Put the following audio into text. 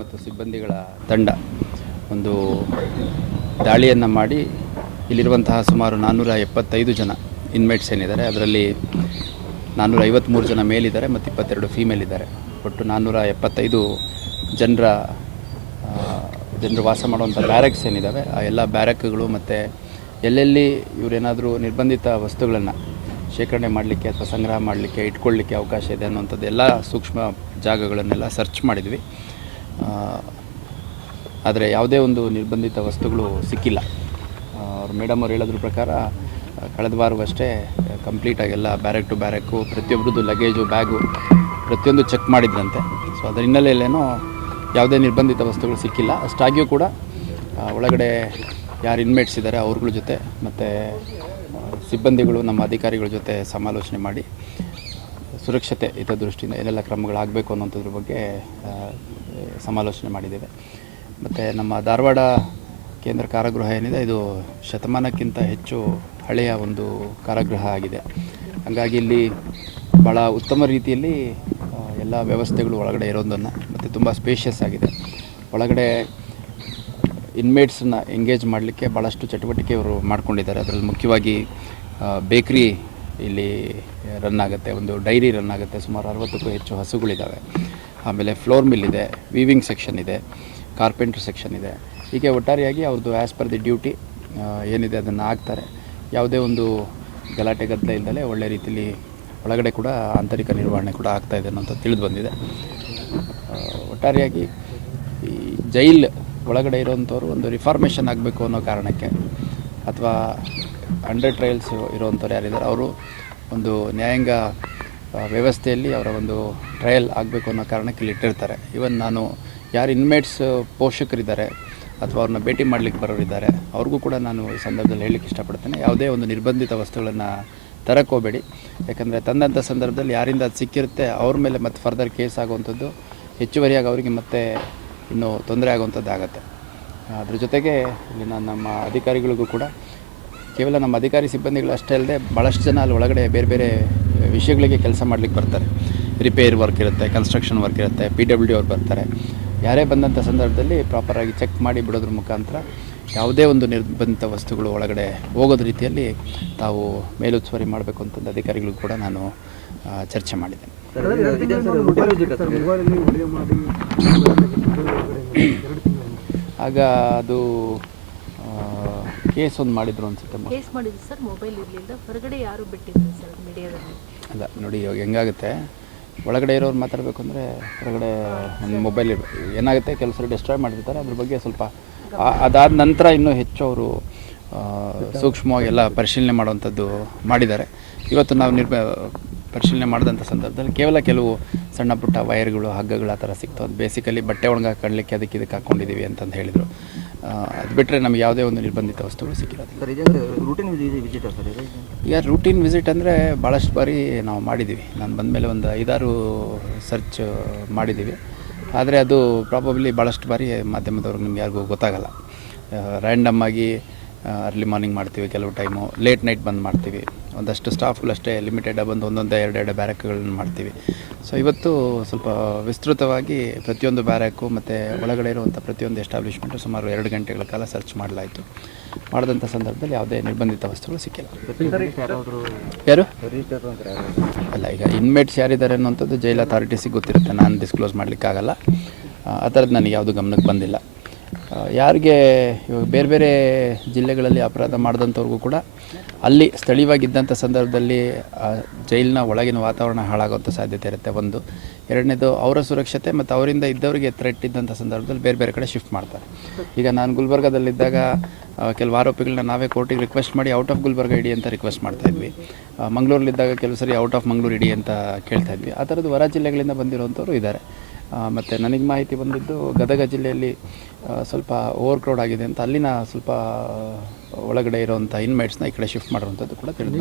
ಮತ್ತು ಸಿಬ್ಬಂದಿಗಳ ತಂಡ ಒಂದು ದಾಳಿಯನ್ನು ಮಾಡಿ ಇಲ್ಲಿರುವಂತಹ ಸುಮಾರು 475 ಜನ ಇನ್ಮೇಟ್ಸ್ ಏನಿದ್ದಾರೆ, ಅದರಲ್ಲಿ 453 ಜನ ಮೇಲಿದ್ದಾರೆ ಮತ್ತು 22 ಫೀಮೇಲ್ ಇದ್ದಾರೆ. ಒಟ್ಟು 475 ಜನರು ವಾಸ ಮಾಡುವಂಥ ಬ್ಯಾರಕ್ಸ್ ಏನಿದ್ದಾವೆ, ಆ ಎಲ್ಲ ಬ್ಯಾರಕ್ಗಳು ಮತ್ತು ಎಲ್ಲೆಲ್ಲಿ ಇವರೇನಾದರೂ ನಿರ್ಬಂಧಿತ ವಸ್ತುಗಳನ್ನು ಶೇಖರಣೆ ಮಾಡಲಿಕ್ಕೆ ಅಥವಾ ಸಂಗ್ರಹ ಮಾಡಲಿಕ್ಕೆ ಇಟ್ಕೊಳ್ಳಿಕ್ಕೆ ಅವಕಾಶ ಇದೆ ಅನ್ನುವಂಥದ್ದು ಎಲ್ಲ ಸೂಕ್ಷ್ಮ ಜಾಗಗಳನ್ನೆಲ್ಲ ಸರ್ಚ್ ಮಾಡಿದ್ವಿ. ಆದರೆ ಯಾವುದೇ ಒಂದು ನಿರ್ಬಂಧಿತ ವಸ್ತುಗಳು ಸಿಕ್ಕಿಲ್ಲ. ಅವ್ರು ಮೇಡಮ್ ಅವ್ರು ಹೇಳೋದ್ರ ಪ್ರಕಾರ ಕಳೆದ ವಾರವಷ್ಟೇ ಕಂಪ್ಲೀಟಾಗೆಲ್ಲ ಬ್ಯಾರಕ್ ಟು ಬ್ಯಾರಕ್ಕು ಪ್ರತಿಯೊಬ್ಬರದ್ದು ಲಗೇಜು, ಬ್ಯಾಗು ಪ್ರತಿಯೊಂದು ಚೆಕ್ ಮಾಡಿದ್ರಂತೆ. ಸೊ ಅದರ ಹಿನ್ನೆಲೆಯಲ್ಲೇನೋ ಯಾವುದೇ ನಿರ್ಬಂಧಿತ ವಸ್ತುಗಳು ಸಿಕ್ಕಿಲ್ಲ. ಅಷ್ಟಾಗಿಯೂ ಕೂಡ ಒಳಗಡೆ ಯಾರು ಇನ್ಮೇಟ್ಸ್ ಇದ್ದಾರೆ ಅವ್ರಗಳ ಜೊತೆ ಮತ್ತು ಸಿಬ್ಬಂದಿಗಳು ನಮ್ಮ ಅಧಿಕಾರಿಗಳ ಜೊತೆ ಸಮಾಲೋಚನೆ ಮಾಡಿ ಸುರಕ್ಷತೆ ಹಿತದೃಷ್ಟಿಯಿಂದ ಏನೆಲ್ಲ ಕ್ರಮಗಳಾಗಬೇಕು ಅನ್ನೋಂಥದ್ರ ಬಗ್ಗೆ ಸಮಾಲೋಚನೆ ಮಾಡಿದ್ದೇವೆ. ಮತ್ತು ನಮ್ಮ ಧಾರವಾಡ ಕೇಂದ್ರ ಕಾರಾಗೃಹ ಏನಿದೆ, ಇದು ಶತಮಾನಕ್ಕಿಂತ ಹೆಚ್ಚು ಹಳೆಯ ಒಂದು ಕಾರಾಗೃಹ ಆಗಿದೆ. ಹಾಗಾಗಿ ಇಲ್ಲಿ ಭಾಳ ಉತ್ತಮ ರೀತಿಯಲ್ಲಿ ಎಲ್ಲ ವ್ಯವಸ್ಥೆಗಳು ಒಳಗಡೆ ಇರೋದನ್ನು ಮತ್ತು ತುಂಬ ಸ್ಪೇಷಿಯಸ್ ಆಗಿದೆ. ಒಳಗಡೆ ಇನ್ಮೇಟ್ಸನ್ನ ಎಂಗೇಜ್ ಮಾಡಲಿಕ್ಕೆ ಭಾಳಷ್ಟು ಚಟುವಟಿಕೆ ಇವರು ಮಾಡ್ಕೊಂಡಿದ್ದಾರೆ. ಅದರಲ್ಲಿ ಮುಖ್ಯವಾಗಿ ಬೇಕ್ರಿ ಇಲ್ಲಿ ರನ್ ಆಗುತ್ತೆ, ಒಂದು ಡೈರಿ ರನ್ ಆಗುತ್ತೆ, ಸುಮಾರು 60ಕ್ಕೂ ಹೆಚ್ಚು ಹಸುಗಳಿದ್ದಾವೆ. ಆಮೇಲೆ ಫ್ಲೋರ್ ಮಿಲ್ ಇದೆ, ವೀವಿಂಗ್ ಸೆಕ್ಷನ್ ಇದೆ, ಕಾರ್ಪೆಂಟ್ರ್ ಸೆಕ್ಷನ್ ಇದೆ. ಹೀಗೆ ಒಟ್ಟಾರೆಯಾಗಿ ಅವ್ರದ್ದು ಆ್ಯಸ್ ಪರ್ ದಿ ಡ್ಯೂಟಿ ಏನಿದೆ ಅದನ್ನು ಆಗ್ತಾರೆ. ಯಾವುದೇ ಒಂದು ಗಲಾಟೆ ಗದ್ದಲ ಇಲ್ಲದೆ ಒಳ್ಳೆ ರೀತಿಯಲ್ಲಿ ಒಳಗಡೆ ಕೂಡ ಆಂತರಿಕ ನಿರ್ವಹಣೆ ಕೂಡ ಆಗ್ತಾಯಿದೆ ಅನ್ನೋಂಥ ತಿಳಿದು ಬಂದಿದೆ. ಒಟ್ಟಾರೆಯಾಗಿ ಈ ಜೈಲ್ ಒಳಗಡೆ ಇರೋವಂಥವ್ರು ಒಂದು ರಿಫಾರ್ಮೇಷನ್ ಆಗಬೇಕು ಅನ್ನೋ ಕಾರಣಕ್ಕೆ, ಅಥವಾ ಅಂಡರ್ ಟ್ರಯಲ್ಸ್ ಇರೋವಂಥವ್ರು ಯಾರಿದ್ದಾರೆ ಅವರು ಒಂದು ನ್ಯಾಯಾಂಗ ವ್ಯವಸ್ಥೆಯಲ್ಲಿ ಅವರ ಒಂದು ಟ್ರಯಲ್ ಆಗಬೇಕು ಅನ್ನೋ ಕಾರಣಕ್ಕೆ ಇಲ್ಲಿ ಇಟ್ಟಿರ್ತಾರೆ. ಇವನ್ ನಾನು ಯಾರು ಇನ್ಮೇಟ್ಸ್ ಪೋಷಕರಿದ್ದಾರೆ ಅಥವಾ ಅವ್ರನ್ನ ಭೇಟಿ ಮಾಡಲಿಕ್ಕೆ ಬರೋರಿದ್ದಾರೆ ಅವ್ರಿಗೂ ಕೂಡ ನಾನು ಈ ಸಂದರ್ಭದಲ್ಲಿ ಹೇಳಲಿಕ್ಕೆ ಇಷ್ಟಪಡ್ತೇನೆ, ಯಾವುದೇ ಒಂದು ನಿರ್ಬಂಧಿತ ವಸ್ತುಗಳನ್ನು ತರಕ್ಕೆ ಹೋಗಬೇಡಿ. ಯಾಕಂದರೆ ತಂದಂಥ ಸಂದರ್ಭದಲ್ಲಿ ಯಾರಿಂದ ಅದು ಸಿಕ್ಕಿರುತ್ತೆ ಅವ್ರ ಮೇಲೆ ಮತ್ತೆ ಫರ್ದರ್ ಕೇಸ್ ಆಗುವಂಥದ್ದು, ಹೆಚ್ಚುವರಿಯಾಗಿ ಅವರಿಗೆ ಮತ್ತೆ ಇನ್ನೂ ತೊಂದರೆ ಆಗುವಂಥದ್ದು ಆಗುತ್ತೆ. ಅದ್ರ ಜೊತೆಗೆ ಇಲ್ಲಿ ನಮ್ಮ ಅಧಿಕಾರಿಗಳಿಗೂ ಕೂಡ ಕೇವಲ ನಮ್ಮ ಅಧಿಕಾರಿ ಸಿಬ್ಬಂದಿಗಳು ಅಷ್ಟೇ ಅಲ್ಲದೆ ಭಾಳಷ್ಟು ಜನ ಅಲ್ಲಿ ಒಳಗಡೆ ಬೇರೆ ಬೇರೆ ವಿಷಯಗಳಿಗೆ ಕೆಲಸ ಮಾಡಲಿಕ್ಕೆ ಬರ್ತಾರೆ. ರಿಪೇರ್ ವರ್ಕ್ ಇರುತ್ತೆ, ಕನ್ಸ್ಟ್ರಕ್ಷನ್ ವರ್ಕ್ ಇರುತ್ತೆ, PWD ಅವ್ರು ಬರ್ತಾರೆ. ಯಾರೇ ಬಂದಂಥ ಸಂದರ್ಭದಲ್ಲಿ ಪ್ರಾಪರಾಗಿ ಚೆಕ್ ಮಾಡಿ ಬಿಡೋದ್ರ ಮುಖಾಂತರ ಯಾವುದೇ ಒಂದು ನಿರ್ಬಂಧಿತ ವಸ್ತುಗಳು ಒಳಗಡೆ ಹೋಗೋದ ರೀತಿಯಲ್ಲಿ ತಾವು ಮೇಲುಸ್ತುವಾರಿ ಮಾಡಬೇಕು ಅಂತಂದು ಅಧಿಕಾರಿಗಳಿಗೂ ಕೂಡ ನಾನು ಚರ್ಚೆ ಮಾಡಿದ್ದೇನೆ. ಆಗ ಅದು ಕೇಸ್ ಒಂದು ಮಾಡಿದ್ರು ಅನ್ಸುತ್ತೆ. ಕೇಸ್ ಮಾಡಿದ್ರು ಸರ್, ಮೊಬೈಲ್ ಇರಲಿಲ್ಲ, ಹೊರಗಡೆ ಯಾರು ಬಿಟ್ಟಿದ್ರು ಸರ್ ಮೀಡಿಯಾದಲ್ಲಿ? ಅಲ್ಲ ನೋಡಿ, ಇವಾಗ ಹೆಂಗಾಗುತ್ತೆ, ಒಳಗಡೆ ಇರೋರು ಮಾತಾಡಬೇಕು ಅಂದರೆ ಹೊರಗಡೆ ಒಂದು ಮೊಬೈಲ್ ಏನಾಗುತ್ತೆ, ಕೆಲಸರು ಡಿಸ್ಟ್ರಾಯ್ ಮಾಡಿರ್ತಾರೆ. ಅದ್ರ ಬಗ್ಗೆ ಸ್ವಲ್ಪ ಅದಾದ ನಂತರ ಇನ್ನೂ ಹೆಚ್ಚು ಅವರು ಸೂಕ್ಷ್ಮವಾಗಿ ಎಲ್ಲ ಪರಿಶೀಲನೆ ಮಾಡುವಂಥದ್ದು ಮಾಡಿದ್ದಾರೆ. ಇವತ್ತು ನಾವು ಪರಿಶೀಲನೆ ಮಾಡಿದಂಥ ಸಂದರ್ಭದಲ್ಲಿ ಕೇವಲ ಕೆಲವು ಸಣ್ಣ ಪುಟ್ಟ ವೈರ್ಗಳು, ಹಗ್ಗಗಳು ಆ ಥರ ಸಿಗ್ತಾವೆ. ಅದು ಬೇಸಿಕಲಿ ಬಟ್ಟೆ ಒಣಗಾಕೊಳ್ಳಿಕ್ಕೆ ಇದಕ್ಕೆ ಹಾಕ್ಕೊಂಡಿದ್ದೀವಿ ಅಂತಂದು ಹೇಳಿದರು. ಅದು ಬಿಟ್ಟರೆ ನಮಗೆ ಯಾವುದೇ ಒಂದು ನಿರ್ಬಂಧಿತ ವಸ್ತುಗಳು ಸಿಕ್ಕಿರೋದಿಲ್ಲ. ಈಗ ರೂಟೀನ್ ವಿಸಿಟ್ ಅಂದರೆ ಭಾಳಷ್ಟು ಬಾರಿ ನಾವು ಮಾಡಿದ್ದೀವಿ. ನಾನು ಬಂದಮೇಲೆ ಒಂದು 5-6 ಸರ್ಚ್ ಮಾಡಿದ್ದೀವಿ. ಆದರೆ ಅದು ಪ್ರಾಬಬ್ಲಿ ಭಾಳಷ್ಟು ಬಾರಿ ಮಾಧ್ಯಮದವ್ರಿಗೆ ನಿಮ್ಗೆ ಯಾರಿಗೂ ಗೊತ್ತಾಗಲ್ಲ. ರ್ಯಾಂಡಮ್ ಆಗಿ ಅರ್ಲಿ ಮಾರ್ನಿಂಗ್ ಮಾಡ್ತೀವಿ, ಕೆಲವು ಟೈಮು ಲೇಟ್ ನೈಟ್ ಬಂದು ಮಾಡ್ತೀವಿ. ಒಂದಷ್ಟು ಸ್ಟಾಫ್ಗಳಷ್ಟೇ ಲಿಮಿಟೆಡಾಗಿ ಬಂದು ಒಂದೊಂದೇ 2 ಬ್ಯಾರಕ್ಗಳನ್ನು ಮಾಡ್ತೀವಿ. ಸೊ ಇವತ್ತು ಸ್ವಲ್ಪ ವಿಸ್ತೃತವಾಗಿ ಪ್ರತಿಯೊಂದು ಬ್ಯಾರಕ್ಕು ಮತ್ತು ಒಳಗಡೆ ಇರುವಂಥ ಪ್ರತಿಯೊಂದು ಎಸ್ಟಾಬ್ಲಿಷ್ಮೆಂಟು ಸುಮಾರು 2 ಗಂಟೆಗಳ ಕಾಲ ಸರ್ಚ್ ಮಾಡಲಾಯಿತು. ಮಾಡಿದಂಥ ಸಂದರ್ಭದಲ್ಲಿ ಯಾವುದೇ ನಿರ್ಬಂಧಿತ ವಸ್ತುಗಳು ಸಿಕ್ಕಿಲ್ಲ. ಯಾರು ಅಲ್ಲ, ಈಗ ಇನ್ಮೇಟ್ಸ್ ಯಾರಿದ್ದಾರೆ ಅನ್ನೋಂಥದ್ದು ಜೈಲ್ ಅಥಾರಿಟೀಸಿಗೆ ಗೊತ್ತಿರುತ್ತೆ, ನಾನು ಡಿಸ್ಕ್ಲೋಸ್ ಮಾಡಲಿಕ್ಕಾಗಲ್ಲ. ಆ ಥರದ್ದು ನನಗೆ ಯಾವುದು ಗಮನಕ್ಕೆ ಬಂದಿಲ್ಲ. ಯಾರಿಗೆ ಇವಾಗ ಬೇರೆ ಬೇರೆ ಜಿಲ್ಲೆಗಳಲ್ಲಿ ಅಪರಾಧ ಮಾಡಿದಂಥವ್ರಿಗೂ ಕೂಡ ಅಲ್ಲಿ ಸ್ಥಳೀಯವಾಗಿದ್ದಂಥ ಸಂದರ್ಭದಲ್ಲಿ ಜೈಲಿನ ಒಳಗಿನ ವಾತಾವರಣ ಹಾಳಾಗುವಂಥ ಸಾಧ್ಯತೆ ಇರುತ್ತೆ. ಒಂದು ಎರಡನೇದು ಅವರ ಸುರಕ್ಷತೆ ಮತ್ತು ಅವರಿಂದ ಇದ್ದವರಿಗೆ ಥ್ರೆಟ್ ಇದ್ದಂಥ ಸಂದರ್ಭದಲ್ಲಿ ಬೇರೆ ಬೇರೆ ಕಡೆ ಶಿಫ್ಟ್ ಮಾಡ್ತಾರೆ. ಈಗ ನಾನು ಗುಲ್ಬರ್ಗಾದಲ್ಲಿದ್ದಾಗ ಕೆಲವು ಆರೋಪಿಗಳನ್ನ ನಾವೇ ಕೋರ್ಟಿಗೆ ರಿಕ್ವೆಸ್ಟ್ ಮಾಡಿ ಔಟ್ ಆಫ್ ಗುಲ್ಬರ್ಗ ಇಡಿ ಅಂತ ರಿಕ್ವೆಸ್ಟ್ ಮಾಡ್ತಾಯಿದ್ವಿ. ಮಂಗಳೂರಲ್ಲಿದ್ದಾಗ ಕೆಲವು ಸರಿ ಔಟ್ ಆಫ್ ಮಂಗಳೂರು ಇಡಿ ಅಂತ ಕೇಳ್ತಾಯಿದ್ವಿ. ಆ ಥರದ್ದು ಹೊರ ಜಿಲ್ಲೆಗಳಿಂದ ಬಂದಿರೋವಂಥವ್ರು ಇದ್ದಾರೆ. ಮತ್ತು ನನಗೆ ಮಾಹಿತಿ ಬಂದಿದ್ದು ಗದಗ ಜಿಲ್ಲೆಯಲ್ಲಿ ಸ್ವಲ್ಪ ಓವರ್ ಕ್ರೌಡ್ ಆಗಿದೆ ಅಂತ ಅಲ್ಲಿನ ಸ್ವಲ್ಪ ಒಳಗಡೆ ಇರೋವಂಥ ಇನ್ಮೇಟ್ಸ್ನ ಈ ಕಡೆ ಶಿಫ್ಟ್ ಮಾಡುವಂಥದ್ದು ಕೂಡ ತಿಳಿದು